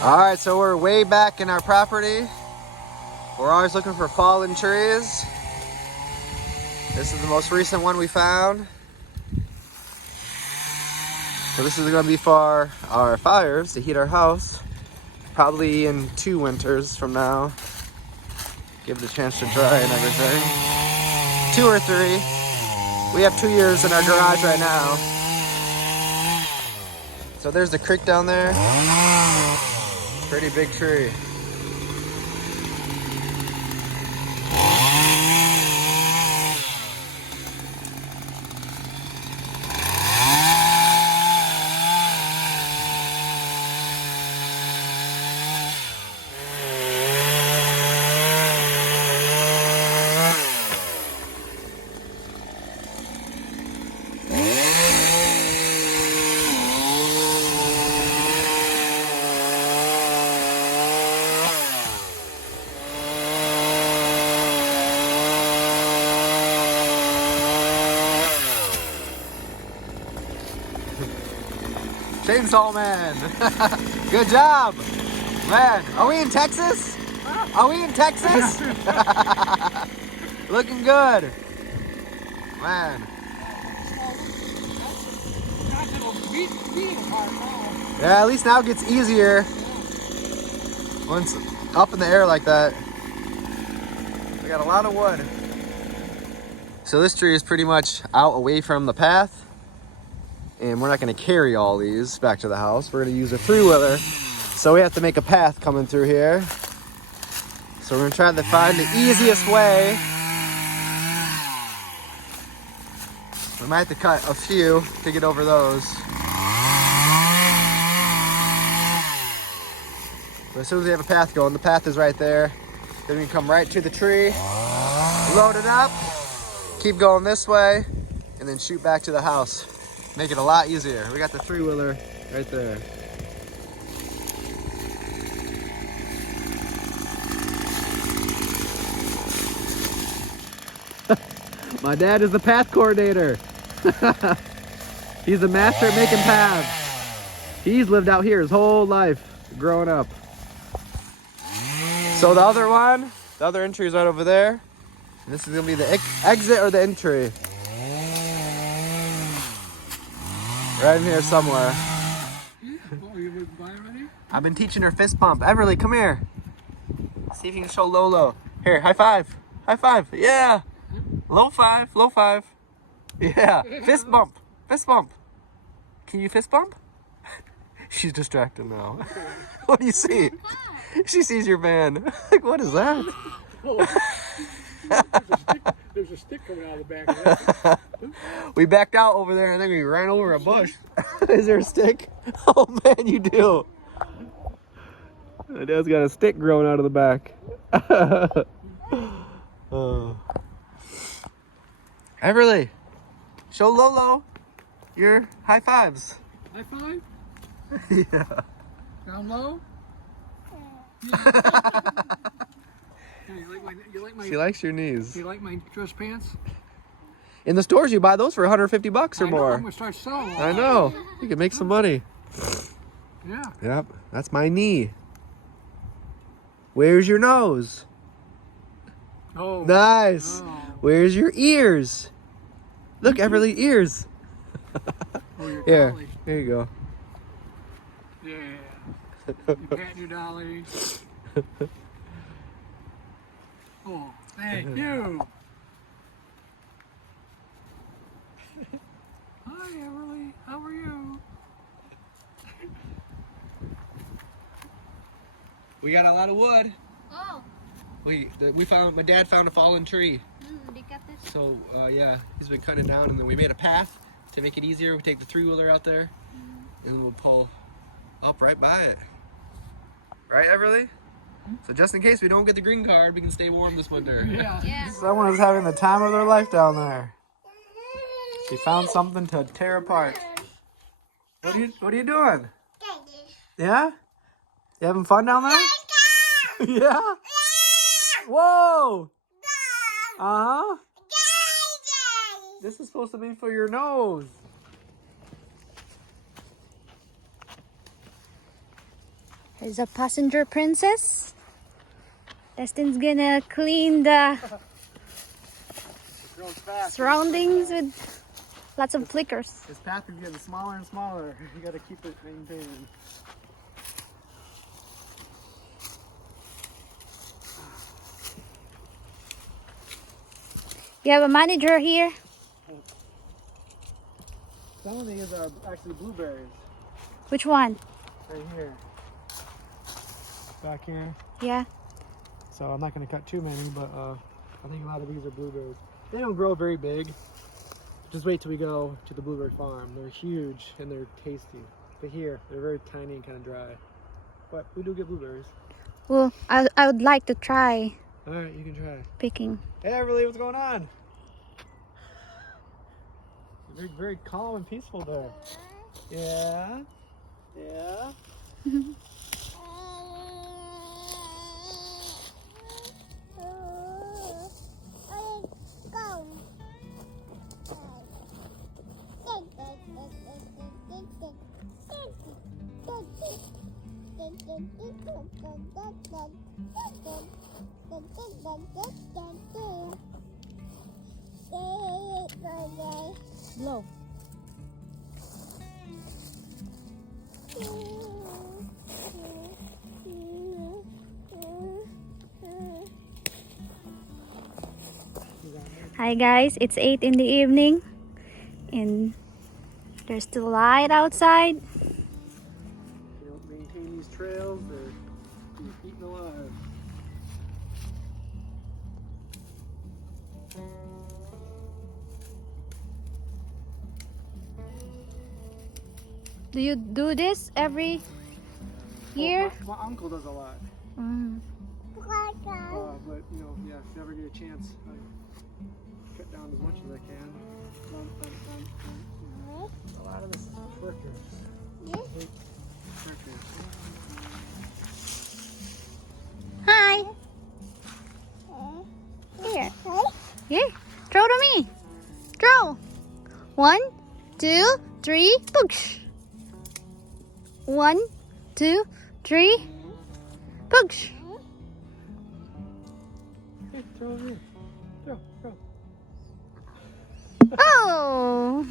All right, so we're way back in our property. We're always looking for fallen trees. This is the most recent one we found. So this is gonna be for our fires to heat our house. Probably in 2 winters from now. Give it a chance to dry and everything. 2 or 3. We have 2 years in our garage right now. So there's the creek down there. Pretty big tree. Chainsaw Man. Good job. Man, are we in Texas? Are we in Texas? Looking good. Man. Yeah, at least now it gets easier once up in the air like that. We got a lot of wood. So this tree is pretty much out away from the path. And we're not going to carry all these back to the house. We're going to use a 3-wheeler. So we have to make a path coming through here. So we're going to try to find the easiest way. We might have to cut a few to get over those. But as soon as we have a path going, the path is right there. Then we can come right to the tree, load it up, keep going this way, and then shoot back to the house. Make it a lot easier. We got the 3-wheeler right there. My dad is the path coordinator. He's a master at making paths. He's lived out here his whole life growing up. So the other one, the other entry is right over there. And this is gonna be the exit or the entry. Right in here somewhere. I've been teaching her fist pump. Everly, come here. See if you can show Lolo. Here, high five. High five. Yeah. Low five. Low five. Yeah. Fist bump. Fist bump. Can you fist bump? She's distracted now. What do you see? She sees your van. Like, what is that? There's a stick coming out of the back of that. We backed out over there and then we ran over a bush. Is there a stick? Oh man, you do. My dad's got a stick growing out of the back. Everly, show Lolo your high fives. High five? Yeah. Down low? You like my, She likes your knees. you like my dress pants? In the stores, you buy those for $150 or I know, more. I'm gonna start selling them. I know. You can make some money. Yeah. Yep, that's my knee. Where's your nose? Oh. Nice. Oh. Where's your ears? Look, Everly, ears. Oh, your Here, dolly. here you go. Yeah. You patting your dolly. Oh, thank you. Hi, Everly. How are you? We got a lot of wood. Oh. My dad found a fallen tree. They got this. So yeah, he's been cutting it down, and then we made a path to make it easier. We take the 3-wheeler out there, and then we'll pull up right by it. Right, Everly? So just in case we don't get the green card, we can stay warm this winter. Yeah. Yeah. Someone is having the time of their life down there. She found something to tear apart. What are you doing? Yeah? You having fun down there? Yeah? Whoa! Uh-huh. This is supposed to be for your nose. There's a passenger princess. Dustin's gonna clean the surroundings with lots of flickers. This path is getting smaller and smaller. You gotta keep it maintained. You have a manager here. Some of these are actually blueberries. Which one? Right here. Back here. Yeah. So I'm not gonna cut too many, but I think a lot of these are blueberries. They don't grow very big. Just wait till we go to the blueberry farm. They're huge and they're tasty. But here, they're very tiny and kind of dry. But we do get blueberries. Well, I would like to try All right, you can try. picking. Hey, Everly, what's going on? Very, very calm and peaceful there. Yeah. Yeah. Low. Hi guys, it's 8 in the evening and there's still light outside. You don't maintain these trails, they're eaten alive. Do you do this every year? Well, my uncle does a lot. Mm. But you know, yeah, if you ever get a chance, I cut down as much as I can. A lot of this is flickers. Big flickers. Hi. Here. Here. Throw to me. Throw. 1, 2, 3. Push. 1, 2, 3. Push. Hey, throw it in. Throw. Oh.